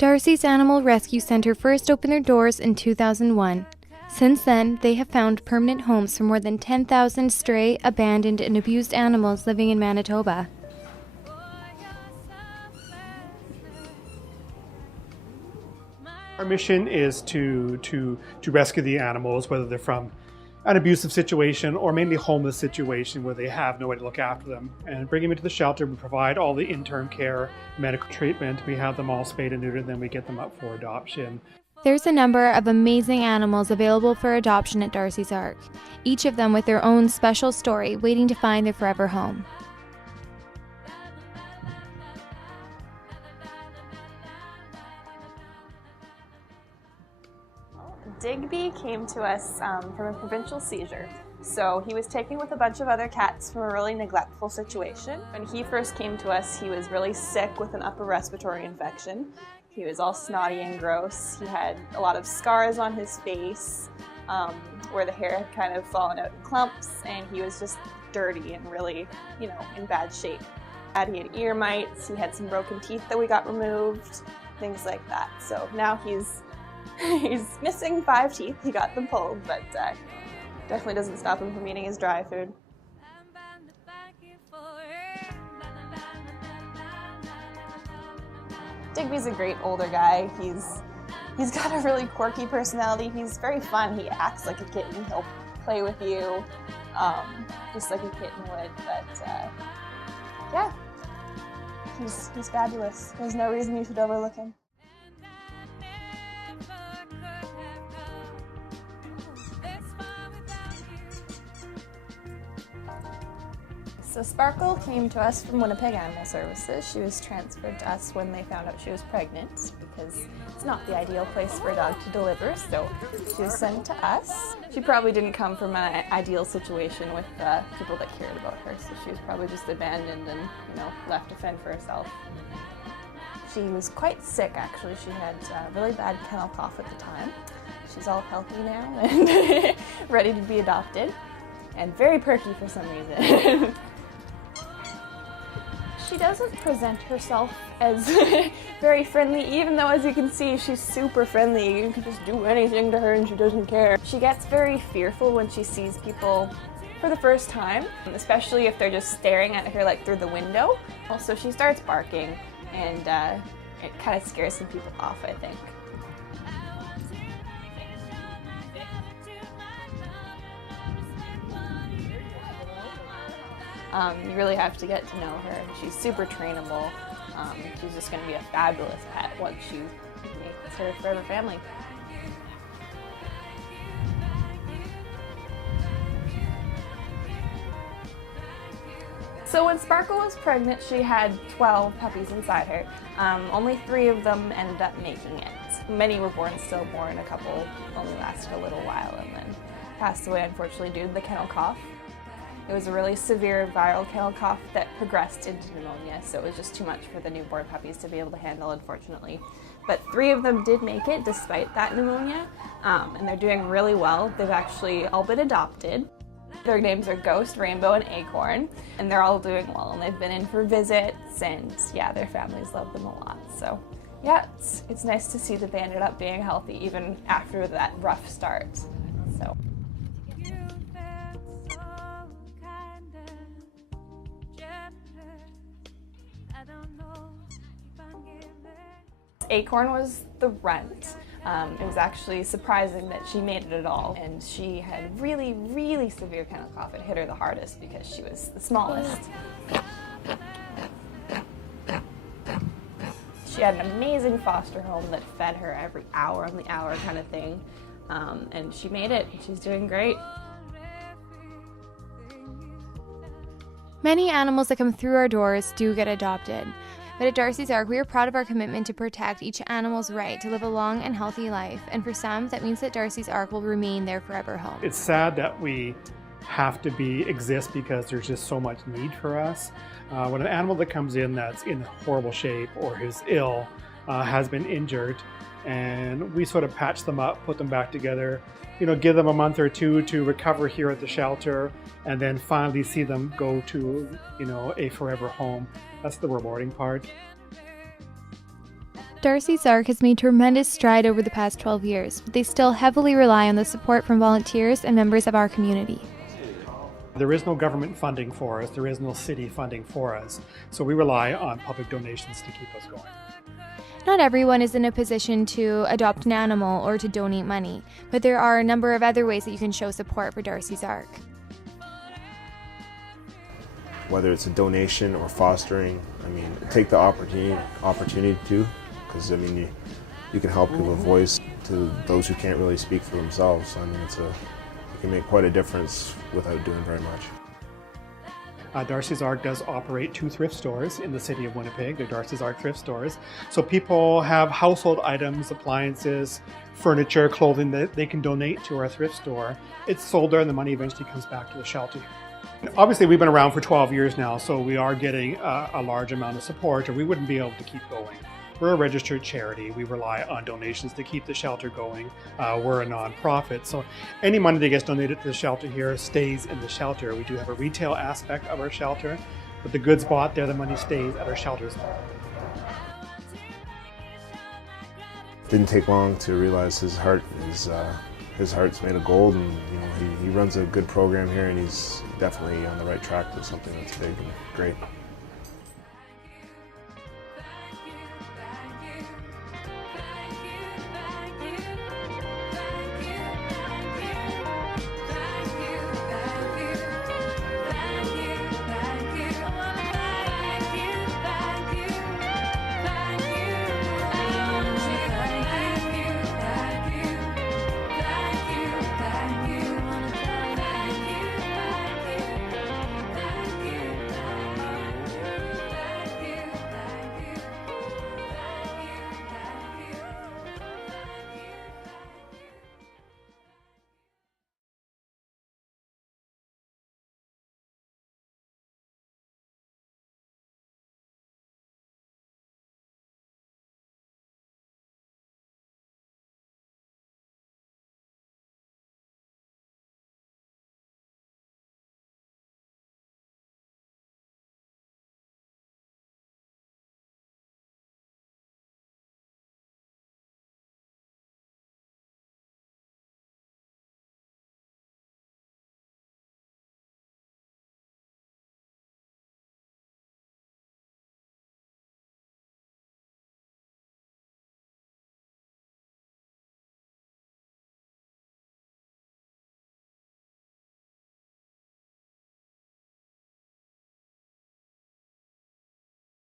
Darcy's Animal Rescue Center first opened their doors in 2001. Since then, they have found permanent homes for more than 10,000 stray, abandoned, and abused animals living in Manitoba. Our mission is to rescue the animals, whether they're from an abusive situation or mainly homeless situation where they have nobody to look after them, and bring them into the shelter. We provide all the in-term care, medical treatment. We have them all spayed and neutered, and then we get them up for adoption. There's a number of amazing animals available for adoption at Darcy's Ark, each of them with their own special story waiting to find their forever home. Digby came to us from a provincial seizure. So he was taken with a bunch of other cats from a really neglectful situation. When he first came to us, he was really sick with an upper respiratory infection. He was all snotty and gross. He had a lot of scars on his face where the hair had kind of fallen out in clumps, and he was just dirty and really, in bad shape. He had ear mites, he had some broken teeth that we got removed, things like that. So now he's missing 5 teeth. He got them pulled, but definitely doesn't stop him from eating his dry food. Digby's a great older guy. He's got a really quirky personality. He's very fun. He acts like a kitten. He'll play with you, just like a kitten would. But yeah, he's fabulous. There's no reason you should overlook him. So Sparkle came to us from Winnipeg Animal Services. She was transferred to us when they found out she was pregnant, because it's not the ideal place for a dog to deliver, so she was sent to us. She probably didn't come from an ideal situation with people that cared about her, so she was probably just abandoned and, left to fend for herself. She was quite sick, actually. She had really bad kennel cough at the time. She's all healthy now and ready to be adopted, and very perky for some reason. She doesn't present herself as very friendly, even though, as you can see, she's super friendly. You can just do anything to her and she doesn't care. She gets very fearful when she sees people for the first time, especially if they're just staring at her like through the window. Also, she starts barking, and it kind of scares some people off, I think. You really have to get to know her. She's super trainable. She's just going to be a fabulous pet once you make her forever family. So when Sparkle was pregnant, she had 12 puppies inside her. Only 3 of them ended up making it. Many were born stillborn. A couple only lasted a little while and then passed away, unfortunately, due to the kennel cough. It was a really severe viral kennel cough that progressed into pneumonia, so it was just too much for the newborn puppies to be able to handle, unfortunately. But 3 of them did make it despite that pneumonia, and they're doing really well. They've actually all been adopted. Their names are Ghost, Rainbow, and Acorn, and they're all doing well, and they've been in for visits, and yeah, their families love them a lot. So yeah, it's nice to see that they ended up being healthy even after that rough start. So. Acorn was the runt. It was actually surprising that she made it at all, and she had really, really severe kennel cough. It hit her the hardest because she was the smallest. She had an amazing foster home that fed her every hour on the hour kind of thing, and she made it. She's doing great. Many animals that come through our doors do get adopted. But at Darcy's Ark, we are proud of our commitment to protect each animal's right to live a long and healthy life. And for some, that means that Darcy's Ark will remain their forever home. It's sad that we have to exist because there's just so much need for us. When an animal that comes in that's in horrible shape or is ill, has been injured, and we sort of patch them up, put them back together, give them a month or 2 to recover here at the shelter, and then finally see them go to, a forever home. That's the rewarding part. Darcy's Ark has made tremendous stride over the past 12 years, but they still heavily rely on the support from volunteers and members of our community. There is no government funding for us, there is no city funding for us, so we rely on public donations to keep us going. Not everyone is in a position to adopt an animal or to donate money, but there are a number of other ways that you can show support for Darcy's Ark. Whether it's a donation or fostering, take the opportunity to, because you can help give a voice to those who can't really speak for themselves. It can make quite a difference without doing very much. Darcy's Ark does operate 2 thrift stores in the city of Winnipeg. They're Darcy's Ark thrift stores. So people have household items, appliances, furniture, clothing that they can donate to our thrift store. It's sold there and the money eventually comes back to the shelter. Obviously, we've been around for 12 years now, so we are getting a large amount of support, or we wouldn't be able to keep going. We're a registered charity. We rely on donations to keep the shelter going. We're a non-profit, so any money that gets donated to the shelter here stays in the shelter. We do have a retail aspect of our shelter, but the goods bought there, the money stays at our shelters. Didn't take long to realize his heart's made of gold, and he runs a good program here, and he's definitely on the right track to something that's big and great.